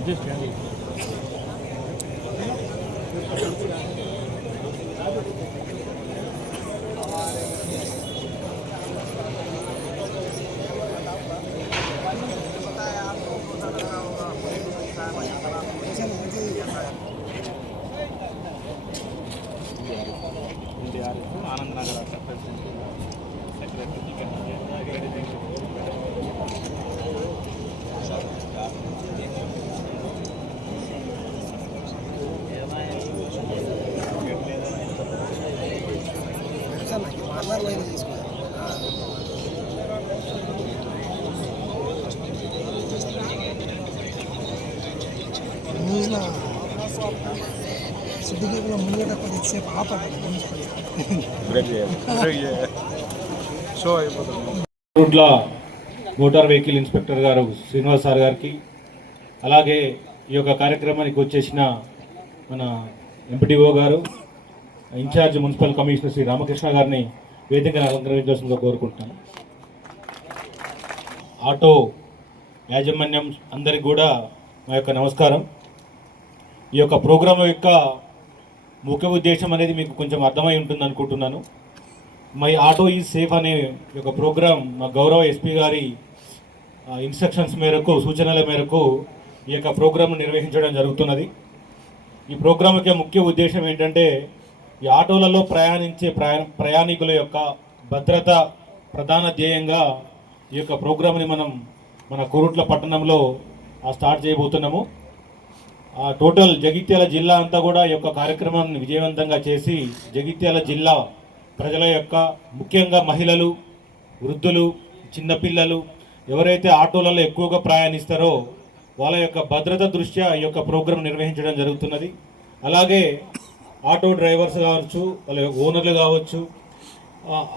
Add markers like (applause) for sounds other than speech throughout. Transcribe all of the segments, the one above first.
ఆనంద్ కొద్దిసేపు ఆపండి షో (laughs) అయిపోతుంది. రోడ్ల మోటార్ వెహికల్ ఇన్స్పెక్టర్ గారు శ్రీనివాస్ సార్ గారికి అలాగే ఈ యొక్క కార్యక్రమానికి వచ్చేసిన మన ఎంపీటీఓ గారు in charge municipal commissioner Shri Ramakrishna గారిని వేదికను అలంకరించాల్సిందిగా కోరుకుంటున్నాను. ఆటో యాజమాన్యం అందరికి కూడా మా యొక్క నమస్కారం. ఈ యొక్క ప్రోగ్రాం యొక్క ముఖ్య ఉద్దేశం అనేది మీకు కొంచెం అర్థమై ఉంటుంది అనుకుంటున్నాను. మై ఆటో ఈజ్ సేఫ్ అనే యొక్క ప్రోగ్రాం మా గౌరవ ఎస్పీ గారి ఇన్స్ట్రక్షన్స్ మేరకు సూచనల మేరకు ఈ యొక్క ప్రోగ్రాంను నిర్వహించడం జరుగుతున్నది. ఈ ప్రోగ్రాం యొక్క ముఖ్య ఉద్దేశం ఏంటంటే ఈ ఆటోలలో ప్రయాణించే ప్రయా ప్రయాణికుల యొక్క భద్రత ప్రధాన ధ్యేయంగా ఈ యొక్క ప్రోగ్రాంని మనం మన కోరుట్ల పట్టణంలో స్టార్ట్ చేయబోతున్నాము. టోటల్ జగిత్యాల జిల్లా అంతా కూడా ఈ యొక్క కార్యక్రమాన్ని విజయవంతంగా చేసి జగిత్యాల జిల్లా ప్రజల యొక్క ముఖ్యంగా మహిళలు వృద్ధులు చిన్నపిల్లలు ఎవరైతే ఆటోలలో ఎక్కువగా ప్రయాణిస్తారో వాళ్ళ యొక్క భద్రత దృష్ట్యా ఈ యొక్క ప్రోగ్రాం నిర్వహించడం జరుగుతున్నది. అలాగే ఆటో డ్రైవర్స్ కావచ్చు వాళ్ళ ఓనర్లు కావచ్చు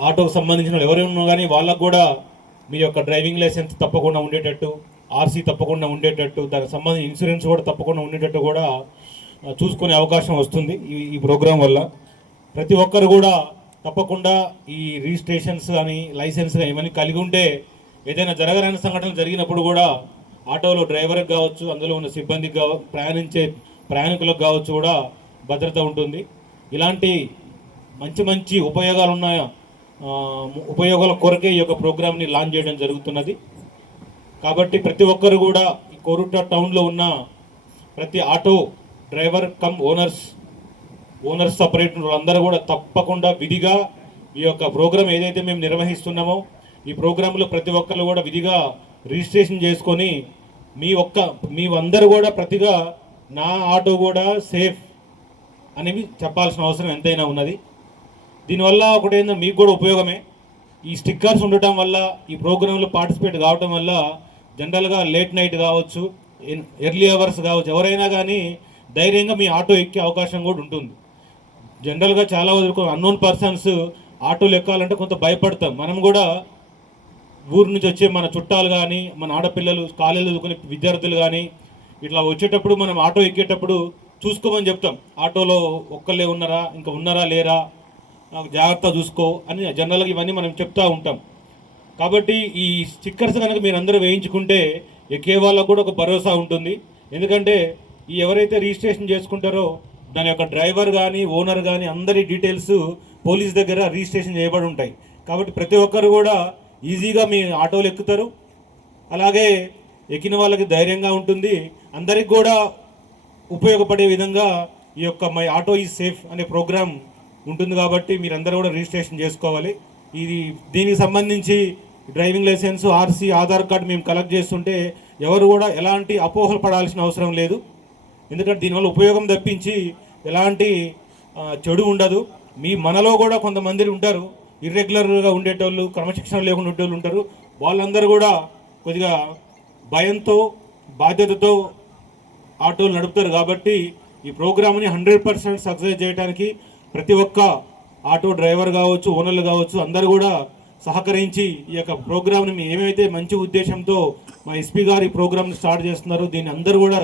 ఆటోకు సంబంధించిన వాళ్ళు ఎవరైనా ఉన్నా కానీ వాళ్ళకు కూడా మీ యొక్క డ్రైవింగ్ లైసెన్స్ తప్పకుండా ఉండేటట్టు ఆర్సీ తప్పకుండా ఉండేటట్టు దానికి సంబంధించిన ఇన్సూరెన్స్ కూడా తప్పకుండా ఉండేటట్టు కూడా చూసుకునే అవకాశం వస్తుంది ఈ ఈ ప్రోగ్రాం వల్ల. ప్రతి ఒక్కరు కూడా తప్పకుండా ఈ రిజిస్ట్రేషన్స్ కానీ లైసెన్స్ కానీ ఇవన్నీ కలిగి ఉంటే ఏదైనా జరగరాని సంఘటనలు జరిగినప్పుడు కూడా ఆటోలో డ్రైవర్కి కావచ్చు అందులో ఉన్న సిబ్బందికి కావ ప్రయాణించే ప్రయాణికులకు కావచ్చు కూడా భద్రత ఉంటుంది. ఇలాంటి మంచి మంచి ఉపయోగాలు ఉన్న ఉపయోగాల కొరకే ఈ యొక్క ప్రోగ్రామ్ని లాంచ్ చేయడం జరుగుతున్నది. కాబట్టి ప్రతి ఒక్కరు కూడా ఈ టౌన్లో ఉన్న ప్రతి auto driver cum owners owners separate అందరూ కూడా తప్పకుండా విధిగా ఈ యొక్క ప్రోగ్రామ్ ఏదైతే మేము నిర్వహిస్తున్నామో ఈ ప్రోగ్రాంలో ప్రతి ఒక్కరు కూడా విధిగా రిజిస్ట్రేషన్ చేసుకొని మీ ఒక్క మీ అందరూ కూడా ప్రతిగా నా ఆటో కూడా సేఫ్ అనేవి చెప్పాల్సిన అవసరం ఎంతైనా ఉన్నది. దీనివల్ల ఒకటేందో మీకు కూడా ఉపయోగమే. ఈ స్టిక్కర్స్ ఉండటం వల్ల ఈ ప్రోగ్రాంలో పార్టిసిపేట్ కావటం వల్ల జనరల్గా లేట్ నైట్ కావచ్చు ఎర్లీ అవర్స్ కావచ్చు ఎవరైనా కానీ ధైర్యంగా మీ ఆటో ఎక్కే అవకాశం కూడా ఉంటుంది. జనరల్గా చాలా వరకు అన్నోన్ పర్సన్స్ ఆటోలు ఎక్కాలంటే కొంత భయపడతాం. మనం కూడా ఊరు నుంచి వచ్చే మన చుట్టాలు కానీ మన ఆడపిల్లలు కాలేజీలో చదువుకునే విద్యార్థులు కానీ ఇట్లా వచ్చేటప్పుడు మనం ఆటో ఎక్కేటప్పుడు చూసుకోమని చెప్తాం. ఆటోలో ఒక్కళ్ళే ఉన్నారా ఇంకా ఉన్నారా లేరా నాకు జాగ్రత్త చూసుకో అని జనరల్గా ఇవన్నీ మనం చెప్తూ ఉంటాం. కాబట్టి ఈ స్టిక్కర్స్ కనుక మీరు అందరూ వేయించుకుంటే ఎక్కే వాళ్ళకు కూడా ఒక భరోసా ఉంటుంది. ఎందుకంటే ఈ ఎవరైతే రిజిస్ట్రేషన్ చేసుకుంటారో దాని యొక్క డ్రైవర్ కానీ ఓనర్ కానీ అందరి డీటెయిల్స్ పోలీస్ దగ్గర రిజిస్ట్రేషన్ చేయబడి ఉంటాయి. కాబట్టి ప్రతి ఒక్కరు కూడా ఈజీగా మీ ఆటోలు ఎక్కుతారు. అలాగే ఎక్కిన వాళ్ళకి ధైర్యంగా ఉంటుంది. అందరికి కూడా ఉపయోగపడే విధంగా ఈ యొక్క మై ఆటో ఈజ్ సేఫ్ అనే ప్రోగ్రాం ఉంటుంది కాబట్టి మీరందరూ కూడా రిజిస్ట్రేషన్ చేసుకోవాలి. ఇది దీనికి సంబంధించి driving license RC Aadhaar card మేము కలెక్ట్ చేస్తుంటే ఎవరు కూడా ఎలాంటి అపోహలు పడాల్సిన అవసరం లేదు. ఎందుకంటే దీనివల్ల ఉపయోగం తప్పించి ఎలాంటి చెడు ఉండదు. మీ మనలో కూడా కొంతమంది ఉంటారు. ఇర్రెగ్యులర్గా ఉండేటోళ్ళు క్రమశిక్షణ లేకుండా ఉండేటోళ్ళు ఉంటారు. వాళ్ళందరూ కూడా కొద్దిగా భయంతో బాధ్యతతో ఆటోలు నడుపుతారు కాబట్టి ఈ ప్రోగ్రామ్ని హండ్రెడ్ పర్సెంట్ సక్సెస్ చేయడానికి ప్రతి ఒక్క ఆటో డ్రైవర్ కావచ్చు ఓనర్లు కావచ్చు అందరూ కూడా సహకరించి ఈ యొక్క ప్రోగ్రామ్ని ఏమైతే మంచి ఉద్దేశంతో మా ఎస్పీ గారు ఈ ప్రోగ్రామ్ని స్టార్ట్ చేస్తున్నారో దీన్ని అందరూ కూడా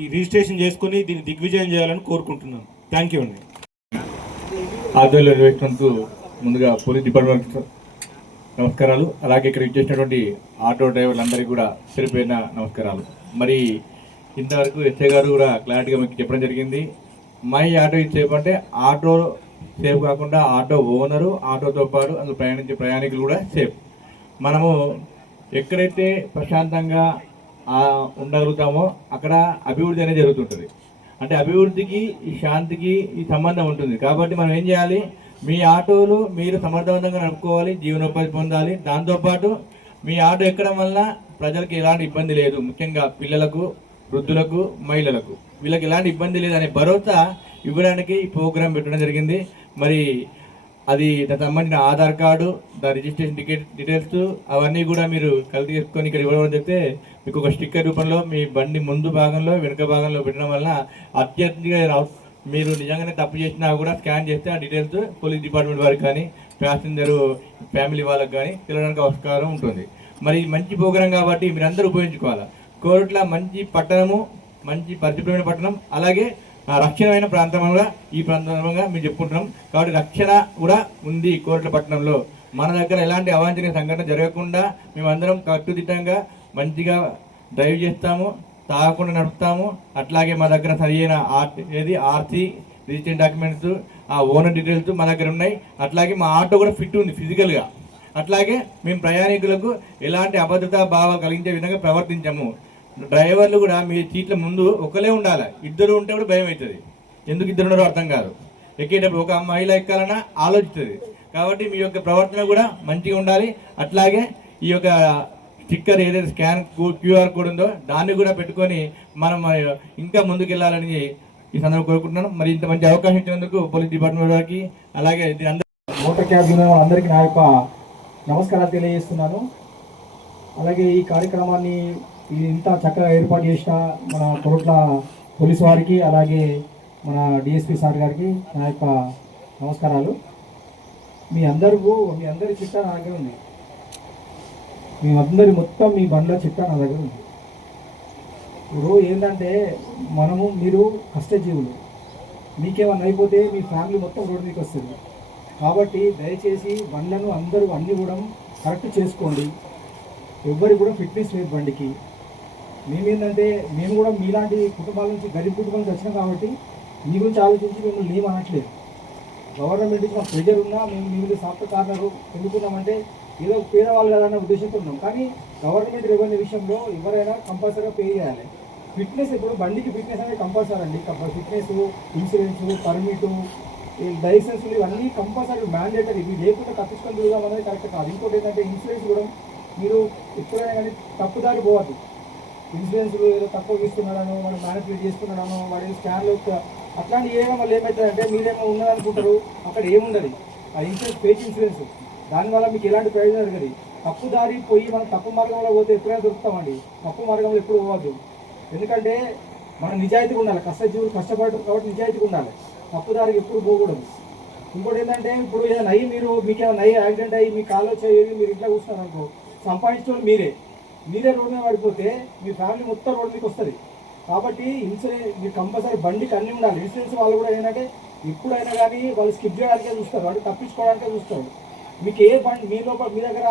ఈ రిజిస్ట్రేషన్ చేసుకొని దీన్ని దిగ్విజయం చేయాలని కోరుకుంటున్నాను. థ్యాంక్ యూ అండి. ఆధ్వర్యంలో నిర్వహించినందుకు ముందుగా పోలీస్ డిపార్ట్మెంట్ నమస్కారాలు. అలాగే ఇక్కడ ఇచ్చేసినటువంటి ఆటో డ్రైవర్లందరికీ కూడా సరిపోయిన నమస్కారాలు. మరి ఇంతవరకు ఎస్ఏ గారు కూడా క్లారిటీగా మీకు చెప్పడం జరిగింది. మై ఆటో ఇచ్చేపంటే ఆటో సేఫ్ కాకుండా ఆటో ఓనరు ఆటోతో పాటు అందులో ప్రయాణించే ప్రయాణికులు కూడా సేఫ్. మనము ఎక్కడైతే ప్రశాంతంగా ఉండగలుగుతామో అక్కడ అభివృద్ధి అనేది జరుగుతుంటుంది. అంటే అభివృద్ధికి ఈ శాంతికి ఈ సంబంధం ఉంటుంది. కాబట్టి మనం ఏం చేయాలి? మీ ఆటోలు మీరు సమర్థవంతంగా నడుపుకోవాలి జీవనోపాధి పొందాలి. దాంతోపాటు మీ ఆటో ఎక్కడం వల్ల ప్రజలకు ఎలాంటి ఇబ్బంది లేదు. ముఖ్యంగా పిల్లలకు వృద్ధులకు మహిళలకు. వీళ్ళకి ఎలాంటి ఇబ్బంది లేదనే భరోసా ఇవ్వడానికి ఈ ప్రోగ్రాం పెట్టడం జరిగింది. మరి అది దానికి సంబంధించిన ఆధార్ కార్డు దాని రిజిస్ట్రేషన్ టికెట్ డీటెయిల్స్ అవన్నీ కూడా మీరు కలిసి చేసుకొని ఇక్కడ ఇవ్వడం చెప్తే మీకు ఒక స్టిక్కర్ రూపంలో మీ బండి ముందు భాగంలో వెనుక భాగంలో పెట్టడం వల్ల అత్యధికంగా మీరు నిజంగానే తప్పు చేసినా కూడా స్కాన్ చేస్తే ఆ డీటెయిల్స్ పోలీస్ డిపార్ట్మెంట్ వారికి కానీ ప్యాసింజర్ ఫ్యామిలీ వాళ్ళకి కానీ తెలియడానికి ఆస్కారం ఉంటుంది. మరి మంచి ప్రోగ్రాం కాబట్టి మీరందరూ ఉపయోగించుకోవాలి? కోరుట్ల మంచి పట్టణము మంచి పరిశుభ్రమైన పట్టణం అలాగే రక్షణమైన ప్రాంతంగా ఈ ప్రాంతంగా మేము చెప్పుకుంటున్నాం. కాబట్టి రక్షణ కూడా ఉంది కోరుట్ల పట్టణంలో మన దగ్గర ఎలాంటి అవాంఛనీయ సంఘటన జరగకుండా మేమందరం కట్టుదిట్టంగా మంచిగా డ్రైవ్ చేస్తాము తాగకుండా నడుపుతాము. అట్లాగే మా దగ్గర సరైన ఆర్ ఏది? ఆర్సీ రిజిస్ట్రేషన్ డాక్యుమెంట్స్ ఆ ఓనర్ డీటెయిల్స్ మా దగ్గర ఉన్నాయి. అట్లాగే మా ఆటో కూడా ఫిట్ ఉంది ఫిజికల్గా. అట్లాగే మేము ప్రయాణికులకు ఎలాంటి అభద్రతా భావం కలిగించే విధంగా ప్రవర్తించాము. డ్రైవర్లు కూడా మీ సీట్ల ముందు ఒకలే ఉండాలి. ఇద్దరు ఉంటే కూడా భయం అవుతుంది. ఎందుకు ఇద్దరు ఉన్నారో అర్థం కాదు. ఎక్కేటప్పుడు ఒక మహిళ ఎక్కాలన్నా ఆలోచిస్తుంది. కాబట్టి మీ యొక్క ప్రవర్తన కూడా మంచిగా ఉండాలి. అట్లాగే ఈ యొక్క స్టిక్కర్ ఏదైతే స్కాన్ క్యూఆర్ కోడ్ ఉందో దాన్ని కూడా పెట్టుకొని మనం ఇంకా ముందుకెళ్ళాలని ఈ సందర్భం కోరుకుంటున్నాను. మరి ఇంత మంచి అవకాశం ఇచ్చినందుకు పోలీస్ డిపార్ట్మెంట్ వారికి అలాగే మోటార్ క్యాబ్ అందరికీ నా యొక్క నమస్కారాలు తెలియజేస్తున్నాను. అలాగే ఈ కార్యక్రమాన్ని ఇది ఇంత చక్కగా ఏర్పాటు చేసిన మన కోట్ల పోలీసు వారికి అలాగే మన డిఎస్పి సార్ గారికి నా యొక్క నమస్కారాలు. మీ అందరికీ మీ అందరి చిట్టా నా దగ్గర ఉంది. మీ అందరి మొత్తం మీ బండ్ల చిట్టా నా దగ్గర ఉంది. ఇప్పుడు ఏంటంటే మనము మీరు కష్టజీవులు. మీకేమన్నా అయిపోతే మీ ఫ్యామిలీ మొత్తం రోడ్డు మీకు వస్తుంది. కాబట్టి దయచేసి బండ్లను అందరూ అన్నీ కూడా కరెక్ట్ చేసుకోండి. ఎవ్వరికి కూడా ఫిట్నెస్ లేదు బండికి. మేమేంటంటే మేము కూడా మీలాంటి కుటుంబాల నుంచి గరీబ్ కుటుంబాల నుంచి వచ్చినాం కాబట్టి మీ గురించి ఆలోచించి మిమ్మల్ని ఏం అనట్లేదు. గవర్నమెంట్ నుంచి మాకు ప్రెజర్ ఉన్నా మేము మీ మీద సాఫ్ట్ కార్నర్ ఎందుకున్నామంటే ఏదో పేదవాళ్ళు కదా అన్న ఉద్దేశంతో ఉన్నాం. కానీ గవర్నమెంట్ రెవెన్యూ విషయంలో ఎవరైనా కంపల్సరీగా పే చేయాలి. ఫిట్నెస్ ఇప్పుడు బండికి ఫిట్నెస్ అనేది కంపల్సరీ అండి. ఫిట్నెస్ ఇన్సూరెన్స్ పర్మిట్ లైసెన్సులు ఇవన్నీ కంపల్సరీ మ్యాండేటరీ. ఇవి లేకుండా తప్పించుకొని తిరుగుదాం అనేది కరెక్ట్ కాదు. ఇంకోటి ఏంటంటే ఇన్సూరెన్స్ కూడా మీరు ఎప్పుడైనా కానీ తప్పుదారి పోవద్దు. ఇన్సూరెన్స్ ఏదో తక్కువ ఇస్తున్నాడను మనం మ్యానిపులేట్ చేస్తున్నాడను వాడి స్కాన్లు అట్లాంటి ఏమో వాళ్ళు ఏమవుతారంటే మీరేమో ఉన్నదనుకుంటారు అక్కడ ఏముండదు. ఆ ఇన్సూరెన్స్ ఫేక్ ఇన్సూరెన్స్ దానివల్ల మీకు ఎలాంటి ప్రయోజనం జరగదు తప్పు దారి పోయి మనం తప్పు మార్గంలో పోతే ఎప్పుడైనా దొరుకుతామండి. తప్పు మార్గంలో ఎప్పుడు పోవద్దు. ఎందుకంటే మనం నిజాయితీగా ఉండాలి. కష్టజీవులు కష్టపడటం కాబట్టి నిజాయితీగా ఉండాలి. తప్పు దారికి ఎప్పుడు పోకూడదు. ఇంకోటి ఏంటంటే ఇప్పుడు ఏదైనా అయ్యి మీరు మీకు ఏమైనా అయ్యి యాక్సిడెంట్ అయ్యి మీ కాలు వచ్చి మీరు ఇంట్లో కూర్చున్నారు అనుకో సంపాదించిన మీరే. మీరే రోడ్డు మీద పడిపోతే మీ ఫ్యామిలీ మొత్తం రోడ్డు మీకు వస్తుంది. కాబట్టి ఇన్సూరెన్స్ మీరు కంపల్సరీ బండికి అన్నీ ఉండాలి. ఇన్సూరెన్స్ వాళ్ళు కూడా ఏంటంటే ఎప్పుడైనా కానీ వాళ్ళు స్కిప్ చేయడానికే చూస్తారు. వాడు తప్పించుకోవడానికే చూస్తారు. మీకు ఏ బండి మీ లోపల మీ దగ్గర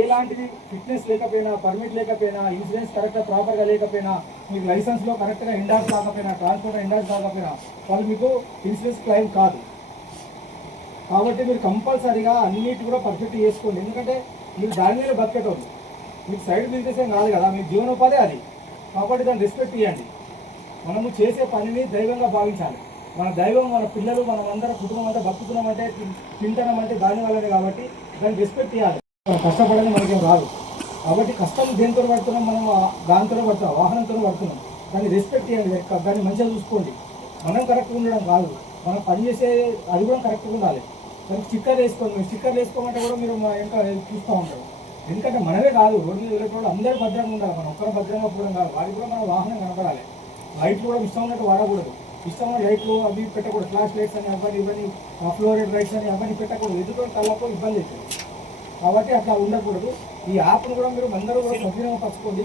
ఎలాంటిది ఫిట్నెస్ లేకపోయినా పర్మిట్ లేకపోయినా ఇన్సూరెన్స్ కరెక్ట్గా ప్రాపర్గా లేకపోయినా మీకు లైసెన్స్లో కరెక్ట్గా ఇండాక్స్ రాకపోయినా ట్రాన్స్పోర్ట్ ఇండాక్స్ రాకపోయినా వాళ్ళు మీకు ఇన్సూరెన్స్ క్లెయిమ్ కాదు. కాబట్టి మీరు కంపల్సరీగా అన్నిటి కూడా పర్ఫెక్ట్ చేసుకోండి. ఎందుకంటే మీరు దాని మీద బతికేటోళ్ళు. మీకు సైడ్ బిజినెస్ ఏం కాదు కదా మీ జీవనోపాధి అది. కాబట్టి దాన్ని రెస్పెక్ట్ ఇవ్వండి మనము చేసే పనిని దైవంగా భావించాలి. మన దైవం మన పిల్లలు మనం అందరం కుటుంబం అంతా బతుకుతున్నామంటే తిన్- అంటే దాని వల్లనే కాబట్టి దాన్ని రెస్పెక్ట్ ఇవ్వాలి మనం కష్టపడని మనకేం రాదు. కాబట్టి కష్టం దేనితో పడుతున్నాం మనం? దానితో దాంతో పడుతున్నాం వాహనంతో పడుతున్నాం. దాన్ని రెస్పెక్ట్ ఇవ్వండి దాన్ని మంచిగా చూసుకోండి. మనం కరెక్ట్గా ఉండడం కాదు. మనం పనిచేసే అది కూడా కరెక్ట్గా ఉండాలి. దానికి స్టిక్కర్ వేసుకోండి. మీరు స్టిక్కర్ వేసుకోమంటే కూడా మీరు మా ఇంకా చూస్తూ ఉంటారు. ఎందుకంటే మనమే కాదు రోడ్డు మీద వెళ్ళేటప్పుడు అందరూ భద్రంగా ఉండాలి మనం ఒక్కరు భద్రంగా పోవడం కాదు వాడికి కూడా మన వాహనం కనపడాలి. లైట్లు కూడా ఇష్టం ఉన్నట్టు వాడకూడదు. ఇష్టం లైట్లు అవి పెట్టకూడదు ఫ్లాష్ లైట్స్ అని అవన్నీ ఇవన్నీ ఫ్లోరెడ్ లైట్స్ అని అవన్నీ పెట్టకూడదు. ఎదుటి కళ్ళకు ఇబ్బంది అవుతుంది. కాబట్టి అట్లా ఉండకూడదు. ఈ యాప్ను కూడా మీరు అందరూ కూడా సద్వినియోగపరచుకోండి.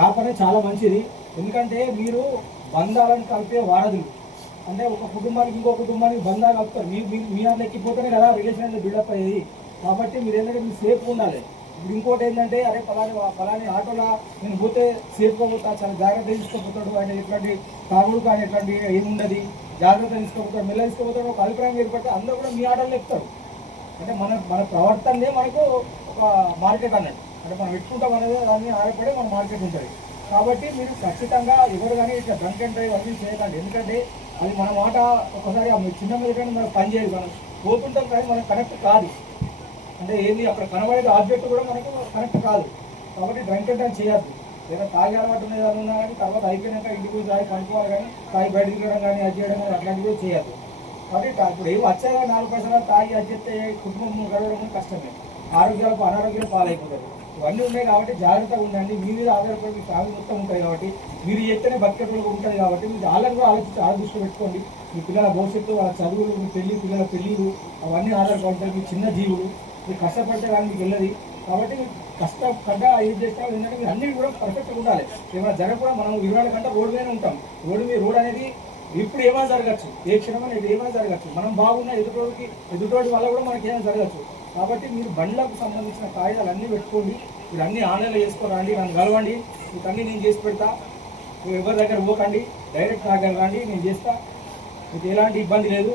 యాప్ అనేది చాలా మంచిది. ఎందుకంటే మీరు బంధాలను కలిపే వారధులు. అంటే ఒక కుటుంబానికి ఇంకో కుటుంబానికి బంధాలు కలుపుతారు. మీ మీ మీ దాంట్లో ఎక్కిపోతేనే కదా రిలేషన్ అనేది బిల్డప్ అయ్యేది. కాబట్టి మీరు ఏంటంటే మీరు సేఫ్గా ఉండాలి. ఇంకోటి ఏంటంటే అరే ఫలాని ఫలాని ఆటోలో నేను పోతే సేఫ్గా పోతా చాలా జాగ్రత్త తీసుకోపోతాడు ఆయన ఎట్లాంటి తాగుడు కానీ ఎట్లాంటి ఏముండదు జాగ్రత్త తీసుకోపోతాడు మెల్ల తీసుకోపోతాడు ఒక అభిప్రాయం ఏర్పడితే అందరూ కూడా మీ ఆటోలో చెప్తారు. అంటే మన మన ప్రవర్తనే మనకు ఒక మార్కెట్ అన్నట్టు. అంటే మనం పెట్టుకుంటాం అనేది దాన్ని ఆధారపడి మన మార్కెట్ ఉంటుంది. కాబట్టి మీరు ఖచ్చితంగా ఎవరు కానీ ఇట్లా డ్రంక్ అండ్ డ్రైవ్ అన్నీ చేయకండి. ఎందుకంటే అది మన మాట ఒకసారి చిన్న మీద కానీ మనకు పనిచేయదు మనం పోతుంటాం కానీ మనకు కనెక్ట్ కాదు. అంటే ఏంది అక్కడ కనబడేది ఆబ్జెక్ట్ కూడా మనకు కనెక్ట్ కాదు. కాబట్టి డ్రంక్ అండ్ డ్రైవ్ చేయద్దు. ఏదైనా తాగి అలవాటు ఉన్నది అది ఉన్నా కానీ తర్వాత అయిపోయినాక ఇంటికి పోయి తాగి కనుక్కోవాలి కానీ తాగి బయటకు వెళ్ళడం కానీ అది చేయడం కానీ అట్లాంటివి కూడా చేయొద్దు. కాబట్టి ఇప్పుడు ఏం వచ్చాగా నాలుగు పైసలు తాగి అది చెప్తే కుటుంబం గడవడం కష్టమే. ఆరోగ్యాలకు అనారోగ్యాలు పాలైపోతారు. ఇవన్నీ ఉన్నాయి కాబట్టి జాగ్రత్తగా ఉండండి. మీ మీద ఆధారపడి మీ ఫ్యామిలీ మొత్తం ఉంటుంది కాబట్టి మీరు చెప్తేనే బతికేటప్పుడు ఉంటుంది కాబట్టి మీరు వాళ్ళని కూడా ఆలోచించి చాలా పెట్టుకోండి. మీ పిల్లల భవిష్యత్తు వాళ్ళ చదువులు మీ పెళ్ళి పిల్లల పెళ్ళిళ్ళు అవన్నీ ఆధారపడతారు మీ చిన్న జీవులు మీరు కష్టపడితే కానీ మీకు వెళ్ళదు. కాబట్టి కష్టపడ్డా ఏం చేసినా ఏంటంటే మీరు అన్నీ కూడా పర్ఫెక్ట్గా ఉండాలి. ఏమైనా జరగకుండా మనం ఇరవై నాలుగు గంటలు రోడ్డు మీద ఉంటాం. రోడ్డు మీద రోడ్ అనేది ఇప్పుడు ఏమైనా జరగచ్చు. ఏ క్షణమైనా ఏమైనా జరగచ్చు. మనం బాగున్న ఎదుటోడికి ఎదుటోడి వల్ల కూడా మనకి ఏమైనా జరగచ్చు. కాబట్టి మీరు బండ్లకు సంబంధించిన కాగితాలు అన్నీ పెట్టుకోండి. మీరు అన్ని ఆన్లైన్లో చేసుకోరండి నన్ను కలవండి. మీకు అన్నీ నేను చేసి పెడతా. మీరు ఎవరి దగ్గర పోకండి డైరెక్ట్ నా దగ్గర రండి నేను చేస్తా. మీకు ఎలాంటి ఇబ్బంది లేదు.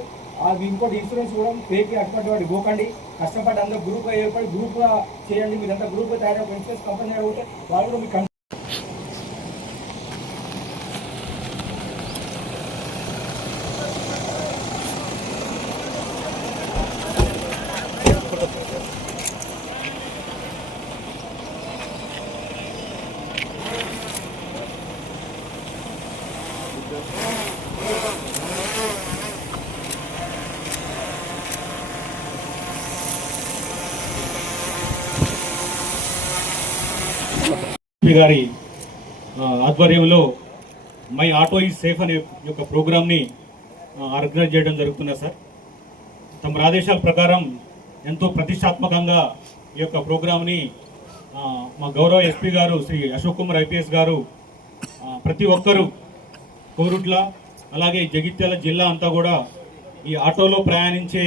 అది ఇంకోటి ఇన్సూరెన్స్ కూడా పేకి అటువంటి వాటి పోకండి. కష్టపడి అందరూ గ్రూప్ ఏర్పడి గ్రూప్గా చేయండి మీరంతా గ్రూప్ తయారు ఇన్సూరెన్స్ కంపెనీ అడిగితే వాళ్ళు కూడా మీకు గారి ఆధ్వర్యంలో మై ఆటో ఈజ్ సేఫ్ అనే యొక్క ప్రోగ్రామ్ని ఆర్గనైజ్ చేయడం జరుగుతున్నది సార్. తమ ఆదేశాల ప్రకారం ఎంతో ప్రతిష్టాత్మకంగా ఈ యొక్క ప్రోగ్రామ్ని మా గౌరవ ఎస్పీ గారు శ్రీ అశోక్ కుమార్ ఐపీఎస్ గారు ప్రతి ఒక్కరూ కోరుట్ల అలాగే జగిత్యాల జిల్లా అంతా కూడా ఈ ఆటోలో ప్రయాణించే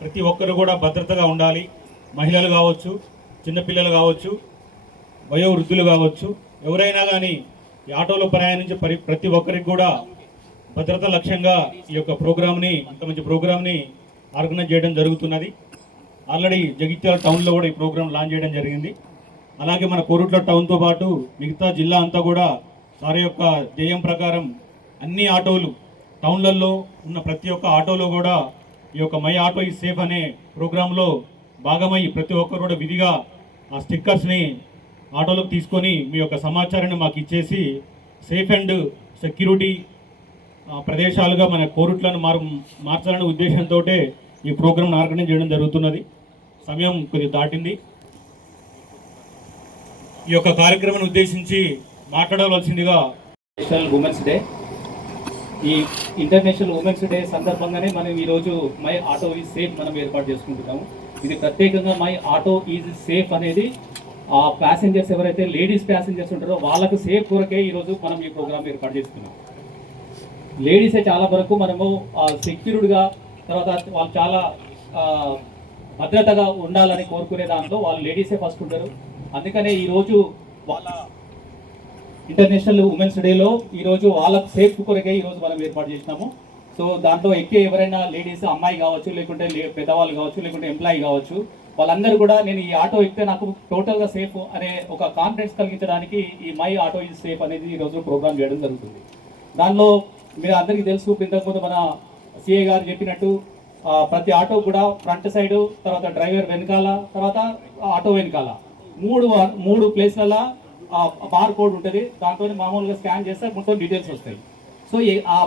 ప్రతి ఒక్కరు కూడా భద్రతగా ఉండాలి. మహిళలు కావచ్చు చిన్నపిల్లలు కావచ్చు వయోవృద్ధులు కావచ్చు ఎవరైనా కానీ ఈ ఆటోలో ప్రయాణించే పరి ప్రతి ఒక్కరికి కూడా భద్రత లక్ష్యంగా ఈ యొక్క ప్రోగ్రామ్ని ఇంత మంచి ప్రోగ్రామ్ని ఆర్గనైజ్ చేయడం జరుగుతున్నది. ఆల్రెడీ జగిత్యాల టౌన్లో కూడా ఈ ప్రోగ్రామ్ లాంచ్ చేయడం జరిగింది. అలాగే మన కోరుట్ల టౌన్తో పాటు మిగతా జిల్లా అంతా కూడా వారి యొక్క ధ్యేయం ప్రకారం అన్ని ఆటోలు టౌన్లలో ఉన్న ప్రతి ఒక్క ఆటోలో కూడా ఈ యొక్క మై ఆటో ఈ సేఫ్ అనే ప్రోగ్రాంలో భాగమై ప్రతి ఒక్కరు కూడా విధిగా ఆ స్టిక్కర్స్ని ఆటోలోకి తీసుకొని మీ యొక్క సమాచారాన్ని మాకు ఇచ్చేసి సేఫ్ అండ్ సెక్యూరిటీ ప్రదేశాలుగా మన కోరుట్లను మార్ మార్చాలనే ఉద్దేశంతో ఈ ప్రోగ్రామ్ ఆర్గనైజ్ చేయడం జరుగుతున్నది. సమయం కొద్ది దాటింది. ఈ యొక్క కార్యక్రమాన్ని ఉద్దేశించి మాట్లాడవలసిందిగా నేషనల్ ఉమెన్స్ డే ఈ ఇంటర్నేషనల్ ఉమెన్స్ డే సందర్భంగానే మనం ఈరోజు మై ఆటో ఈజ్ సేఫ్ మనం ఏర్పాటు చేసుకుంటున్నాము. ఇది ప్రత్యేకంగా మై ఆటో ఈజ్ సేఫ్ అనేది ఆ ప్యాసింజర్స్ ఎవరైతే లేడీస్ ప్యాసింజర్స్ ఉంటారో వాళ్ళకు సేఫ్ కొరకే ఈరోజు మనం ఈ ప్రోగ్రామ్ ఏర్పాటు చేసుకున్నాం. లేడీసే చాలా వరకు మనము సెక్యూర్డ్గా తర్వాత వాళ్ళు చాలా భద్రతగా ఉండాలని కోరుకునే దాంట్లో వాళ్ళు లేడీసే ఫస్ట్ ఉంటారు. అందుకనే ఈరోజు వాళ్ళ ఇంటర్నేషనల్ ఉమెన్స్ డేలో ఈరోజు వాళ్ళకు సేఫ్ కొరకే ఈరోజు మనం ఏర్పాటు చేసినాము. సో దాంట్లో ఎక్కే ఎవరైనా లేడీస్ అమ్మాయి కావచ్చు లేకుంటే పెద్దవాళ్ళు కావచ్చు లేకుంటే ఎంప్లాయీ కావచ్చు వాళ్ళందరూ కూడా నేను ఈ ఆటో ఎక్కితే నాకు టోటల్గా సేఫ్ అనే ఒక కాన్ఫిడెన్స్ కలిగించడానికి ఈ మై ఆటో ఈజ్ సేఫ్ అనేది ఈరోజు ప్రోగ్రామ్ చేయడం జరుగుతుంది. దానిలో మీరు అందరికీ తెలుసు ఇంతకుముందు మన సిఏ గారు చెప్పినట్టు ప్రతి ఆటో కూడా ఫ్రంట్ సైడ్ తర్వాత డ్రైవర్ వెనకాల తర్వాత ఆటో వెనకాల. మూడు మూడు ప్లేస్లలో బార్ కోడ్ ఉంటుంది. దాంతో మామూలుగా స్కాన్ చేస్తే మొత్తం డీటెయిల్స్ వస్తాయి. సో ఆ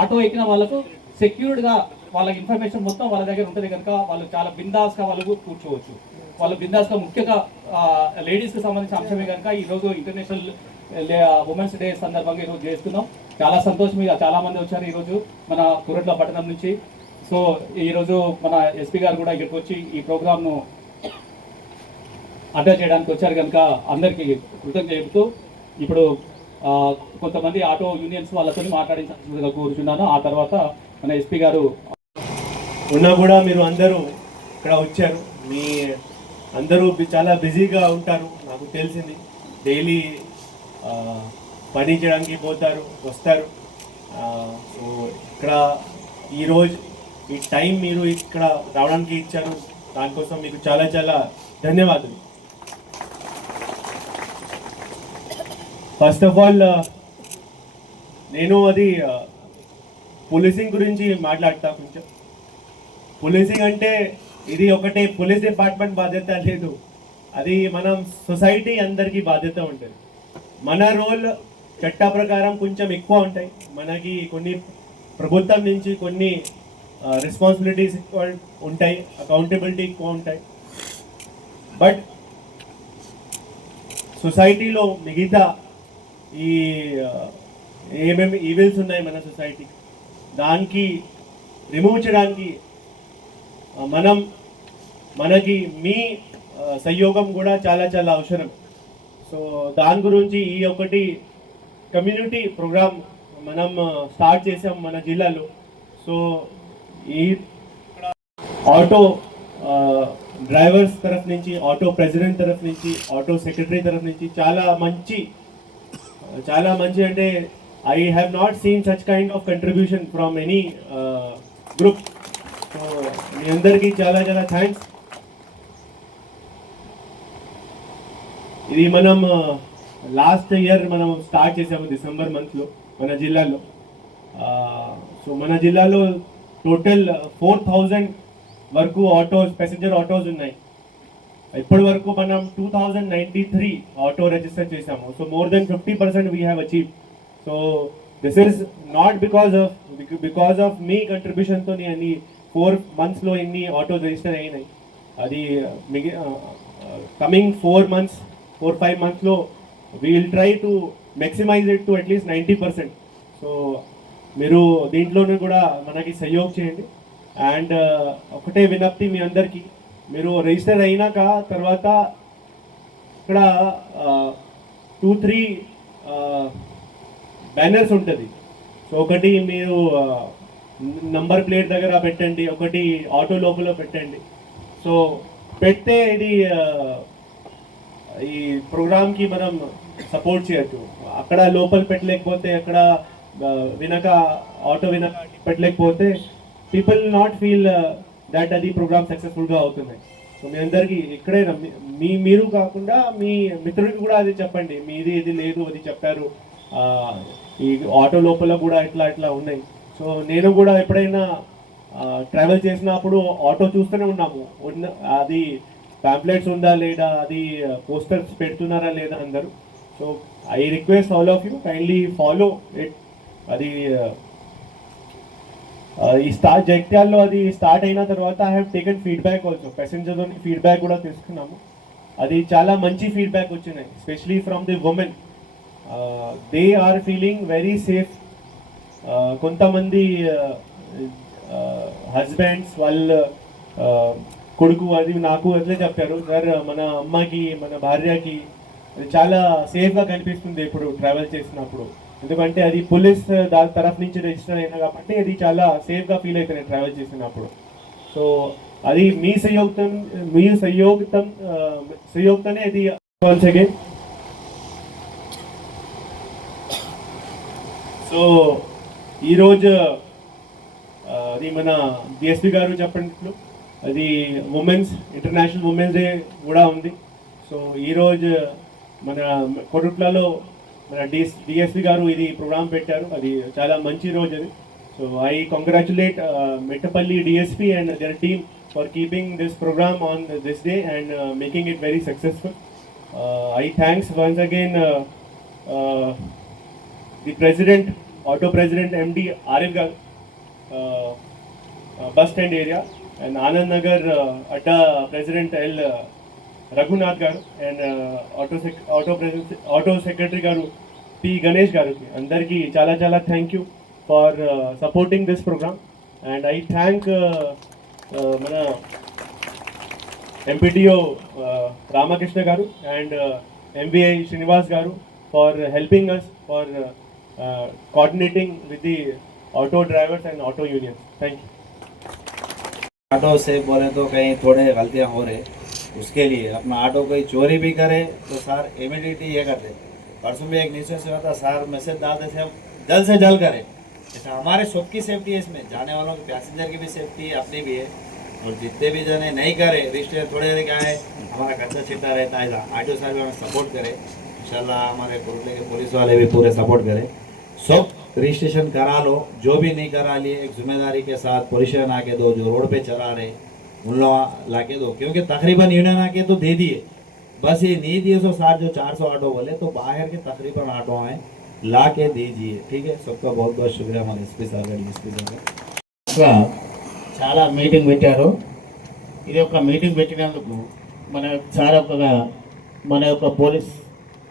ఆటో ఎక్కిన వాళ్ళకు సెక్యూర్డ్గా వాళ్ళకి ఇన్ఫర్మేషన్ మొత్తం వాళ్ళ దగ్గర ఉంటుంది కనుక వాళ్ళు చాలా బిందాస్గా వాళ్ళు కూర్చోవచ్చు. వాళ్ళు బిందాస్గా ముఖ్యంగా లేడీస్కి సంబంధించిన అంశమే కనుక ఈరోజు ఇంటర్నేషనల్ ఉమెన్స్ డే సందర్భంగా ఈరోజు చేస్తున్నాం. చాలా సంతోషం ఇక చాలామంది వచ్చారు ఈరోజు మన కురట్ల పట్టణం నుంచి. సో ఈరోజు మన ఎస్పీ గారు కూడా ఇక్కడికి వచ్చి ఈ ప్రోగ్రామ్ను అడ్రస్ చేయడానికి వచ్చారు కనుక అందరికీ కృతజ్ఞత చెబుతూ ఇప్పుడు కొంతమంది ఆటో యూనియన్స్ వాళ్ళతో మాట్లాడించాల్సిందిగా కోరుచున్నాను. ఆ తర్వాత మన ఎస్పీ గారు ఉన్నా కూడా మీరు అందరూ ఇక్కడ వచ్చారు. మీ అందరూ చాలా బిజీగా ఉంటారు. నాకు తెలిసింది. డైలీ పని చేయడానికి పోతారు వస్తారు. సో ఇక్కడ ఈరోజు ఈ టైం మీరు ఇక్కడ రావడానికి ఇచ్చారు. దానికోసం మీకు చాలా చాలా ధన్యవాదాలు. ఫస్ట్ ఆఫ్ ఆల్ నేను అది పోలీసింగ్ గురించి మాట్లాడతా కొంచెం. పోలీసింగ్ అంటే ఇది ఒకటే పోలీస్ డిపార్ట్మెంట్ బాధ్యత లేదు. అది మనం సొసైటీ అందరికీ బాధ్యత ఉంటుంది. మన రోల్ చట్ట ప్రకారం కొంచెం ఎక్కువ ఉంటాయి. మనకి కొన్ని ప్రభుత్వం నుంచి కొన్ని రెస్పాన్సిబిలిటీస్ ఎక్కువ ఉంటాయి అకౌంటబిలిటీ ఎక్కువ ఉంటాయి. బట్ సొసైటీలో మిగతా ఈ ఏమేమి ఈవిల్స్ ఉన్నాయి మన సొసైటీ? దానికి రిమూవ్ చేయడానికి మనం మనకి మీ సహయోగం కూడా చాలా చాలా అవసరం. సో దాని గురించి ఈ ఒకటి కమ్యూనిటీ ప్రోగ్రామ్ మనం స్టార్ట్ చేసాం మన జిల్లాలో. సో ఈ ఆటో డ్రైవర్స్ తరఫు నుంచి ఆటో ప్రెసిడెంట్ తరఫు నుంచి ఆటో సెక్రటరీ తరఫు నుంచి చాలా మంచి చాలా మంచి అంటే I have not seen such kind of contribution from any group మీ అందరికీ చాలా చాలా థ్యాంక్స్ ఇది మనం లాస్ట్ ఇయర్ మనం స్టార్ట్ చేసాము డిసెంబర్ మంత్లో మన జిల్లాలో. సో మన జిల్లాలో టోటల్ ఫోర్ థౌజండ్ వరకు ఆటోస్ ప్యాసింజర్ ఆటోస్ ఉన్నాయి. ఇప్పటి వరకు మనం two thousand ninety three auto register చేసాము so more than fifty percent we have achieve so this is not because of because of మీ కంట్రిబ్యూషన్తో అన్ని ఫోర్ మంత్స్లో ఎన్ని ఆటో రిజిస్టర్ అయినాయి? అది మిగి coming four months four five మంత్స్లో we will try to maximize it to at least ninety percent so మీరు దీంట్లోనూ కూడా మనకి సహయోగం చేయండి. అండ్ ఒకటే వినప్తి మీ అందరికీ. మీరు రిజిస్టర్ అయినాక తర్వాత ఇక్కడ టూ త్రీ బ్యానర్స్ ఉంటుంది. సో ఒకటి మీరు నంబర్ ప్లేట్ దగ్గర పెట్టండి ఒకటి ఆటో లోపల పెట్టండి. సో పెడితే ఇది ఈ ప్రోగ్రామ్కి మనం సపోర్ట్ చేయొచ్చు. అక్కడ లోపల పెట్టలేకపోతే అక్కడ వినక ఆటో వినక పెట్టలేకపోతే పీపుల్ నాట్ ఫీల్ దాట్ అది ప్రోగ్రామ్ సక్సెస్ఫుల్గా అవుతుంది. సో మీ అందరికీ ఇక్కడే మీ- మీ మీరు కాకుండా మీ మిత్రుడికి కూడా అది చెప్పండి. మీది ఇది లేదు అది చెప్పారు. ఈ ఆటో లోపల కూడా ఇట్లా ఇట్లా ఉన్నాయి. సో నేను కూడా ఎప్పుడైనా ట్రావెల్ చేసినప్పుడు ఆటో చూస్తూనే ఉన్నాము. ఉన్న అది ప్యాంప్లెట్స్ ఉందా లేదా అది పోస్టర్స్ పెడుతున్నారా లేదా అందరూ. So I request all of you kindly follow it అది ఈ స్టార్ట్ జగిత్యాల్లో అది స్టార్ట్ అయిన తర్వాత I have taken feedback also ప్యాసింజర్తో feedback కూడా తీసుకున్నాము. అది చాలా మంచి ఫీడ్బ్యాక్ వచ్చినాయి especially from the women they are feeling very safe కొంతమంది హస్బెండ్స్ వాళ్ళ కొడుకు అది నాకు అట్లే చెప్పారు. సార్ మన అమ్మకి మన భార్యకి అది చాలా సేఫ్గా కనిపిస్తుంది ఇప్పుడు ట్రావెల్ చేసినప్పుడు. ఎందుకంటే అది పోలీస్ దాని తరఫు నుంచి రిజిస్టర్ అయినా కాబట్టి అది చాలా సేఫ్గా ఫీల్ అవుతుంది ట్రావెల్ చేసినప్పుడు. సో అది మీ సహయోగం మీ సహయోగం సహయోగతోనే అది వన్స్ అగైన్ సో ఈరోజు అది మన డిఎస్పి గారు చెప్పినట్లు అది ఉమెన్స్ ఇంటర్నేషనల్ ఉమెన్స్ డే కూడా ఉంది. సో ఈరోజు మన కొడుట్లలో మన డిఎస్ డిఎస్పి గారు ఇది ప్రోగ్రామ్ పెట్టారు. అది చాలా మంచి రోజు అది. So I congratulate Metpally DSP and their team for keeping this programme on this day and making it very successful I thanks once again the president auto president MD Arif garu uh, uh, bus stand area and Anand Nagar uh, Adda President L. Uh, Raghunath garu and uh, auto sec- auto president auto secretary garu P Ganesh garu అందరికి చాలా చాలా thank you for supporting this programme and I thank మన MPTO Ramakrishna garu and MBI Srinivas garu for helping us for Uh, coordinating with the auto drivers and auto unions. Thank you. Auto से बोले तो कहीं थोड़े गलतियाँ हो रहे। उसके लिए अपना ऑटो कोई चोरी भी करे तो सर इमीडिएटली ये कर दे। परसों में एक निश्चय से होता, सर मैसेज डालते थे हम जल्द से जल्द करें। जैसे हमारे सबकी सेफ्टी है इसमें। जाने वालों की पैसेंजर की भी सेफ्टी है, अपनी भी है। और जितने भी जने नहीं करे रिश्ते थोड़े देर क्या है, हमारा कच्चा छिटा रहता है ऑटो साहब हमें सपोर्ट करे। इन हमारे पुलिस वाले भी पूरे सपोर्ट करें। सब रजिस्ट्रेशन करा लो जो भी नहीं करा लिए एक जिम्मेदारी के साथ पुलिस आके दो जो रोड पे चला रहे उन लोग ला के दो क्योंकि तकरीबन यूनियन आके तो दे दिए बस ये नहीं दिए सौ साठ जो चार सौ ऑटो बोले तो बाहर के तकरीबन ऑटो हैं ला के दीजिए ठीक है सबका बहुत बहुत शुक्रिया हमारे एस पी साहब एस पी साहब గా చాలా మీటింగ్ పెట్టారు ఇది ఒక మీటింగ్ పెట్టినందుకు మన సార్ ఒక మన యొక్క పోలీస్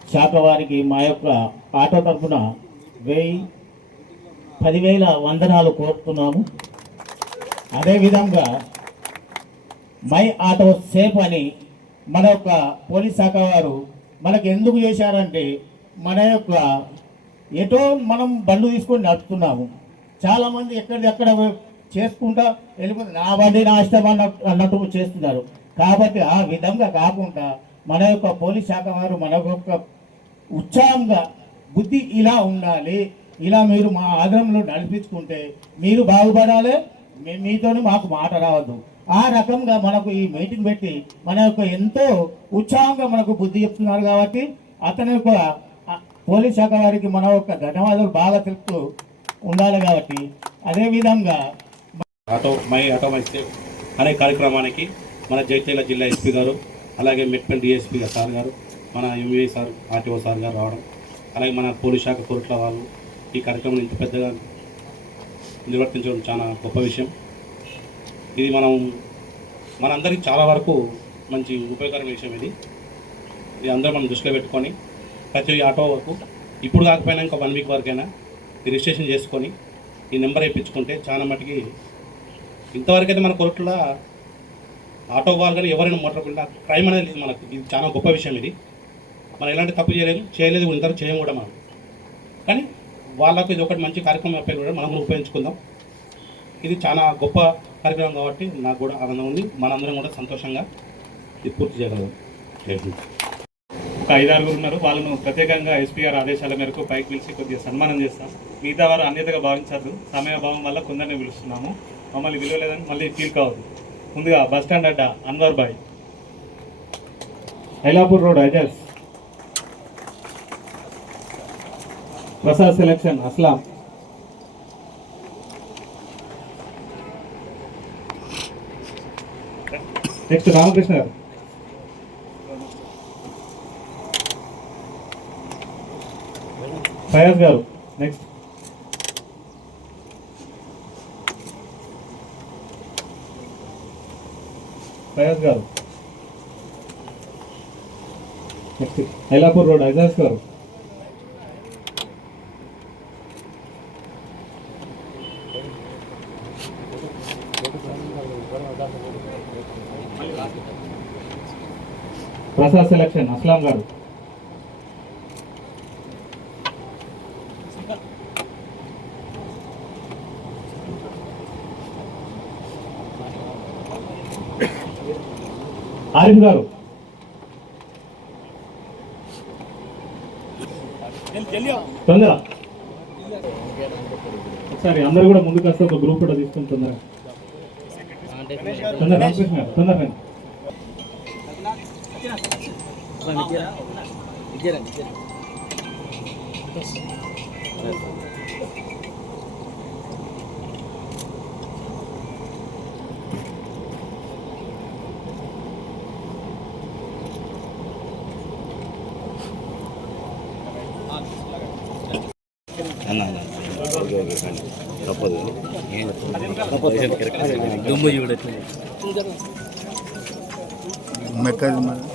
శాఖ వారికి మా యొక్క ఆటో తరఫున వెయ్యి పదివేల వందనాలు కోరుతున్నాము. అదేవిధంగా మై ఆటో సేఫ్ అని మన యొక్క పోలీస్ శాఖ వారు మనకు ఎందుకు చేశారంటే మన యొక్క ఎటో మనం బండ్లు తీసుకొని నడుపుతున్నాము. చాలామంది ఎక్కడిదెక్కడ చేసుకుంటా వెళ్ళిపోతే నా బండి నా ఇష్టం అన్నట్టు అన్నట్టు చేస్తున్నారు. కాబట్టి ఆ విధంగా కాకుండా మన యొక్క పోలీస్ శాఖ వారు మన యొక్క ఉత్సాహంగా బుద్ధి ఇలా ఉండాలి. ఇలా మీరు మా ఆగ్రహంలో నడిపించుకుంటే మీరు బాగుపడాలి. మీ- మీతోని మాకు మాట రావద్దు. ఆ రకంగా మనకు ఈ మీటింగ్ పెట్టి మన యొక్క ఎంతో ఉత్సాహంగా మనకు బుద్ధి చెప్తున్నారు కాబట్టి అతని యొక్క పోలీస్ శాఖ వారికి మన యొక్క ధన్యవాదాలు బాగా తెలుపుతూ ఉండాలి కాబట్టి అదేవిధంగా auto my auto my safe అనే కార్యక్రమానికి మన జగిత్యాల జిల్లా ఎస్పీ గారు అలాగే మెట్పల్ డిఎస్పీ సార్ గారు మన ఎంఏ సార్ ఆర్టీఓ సార్ గారు రావడం అలాగే మన పోలీస్ శాఖ కోర్టుల వాళ్ళు ఈ కార్యక్రమం ఇంత పెద్దగా నిర్వర్తించడం చాలా గొప్ప విషయం. ఇది మనం మనందరికీ చాలా వరకు మంచి ఉపయోగకరమైన విషయం ఇది. ఇది అందరూ మనం దృష్టిలో పెట్టుకొని ప్రతి ఆటో వరకు ఇప్పుడు కాకపోయినా ఇంకా వన్ వీక్ వరకైనా ఈ రిజిస్ట్రేషన్ చేసుకొని ఈ నెంబర్ వేయించుకుంటే చాలా మటుకి ఇంతవరకైతే మన కోర్టులో ఆటో వాళ్ళు కానీ ఎవరైనా మాట్లాడకుండా క్రైమ్ అనేది లేదు మనకు ఇది చాలా గొప్ప విషయం ఇది. మనం ఎలాంటి తప్పు చేయలేదు చేయలేదు ఇంతవరకు చేయం కూడా మనం. కానీ వాళ్ళకు ఇది ఒకటి మంచి కార్యక్రమం అయిపోయి కూడా మనం కూడా ఉపయోగించుకుందాం. ఇది చాలా గొప్ప కార్యక్రమం కాబట్టి నాకు కూడా ఆనందం ఉంది. మనందరం కూడా సంతోషంగా ఇది పూర్తి చేయగలం ఒక ఐదారుగురు ఉన్నారు. వాళ్ళను ప్రత్యేకంగా ఎస్పీఆర్ ఆదేశాల మేరకు పైకి పిలిచి కొద్దిగా సన్మానం చేస్తాం. మిగతా వారు అన్యతగా భావించద్దు. సమయభావం వల్ల కొందరిని పిలుస్తున్నాము. మమ్మల్ని విలువలేదని మళ్ళీ ఫీల్ కావద్దు. ముందుగా బస్ స్టాండ్ అడ్డ Anwar Bhai. Ailapur road Ajaz Prasad selection Aslam next Ramakrishna garu Fayaz garu next Fayaz గారు నెక్స్ట్ ఐలాపూర్ రోడ్ ఐజాజ్ గారు ప్రసాద్ సెలక్షన్ అస్లాం గారు. ఆరిఫ్ గారు. తొందర. ఒకసారి అందరు కూడా ముందుకు వస్తే ఒక గ్రూప్ కూడా తీసుకుని తొందర తొందర రామకృష్ణ గారు Ah, me quieran. Me quieran, me quieran. No puedo, no puedo, no puedo, no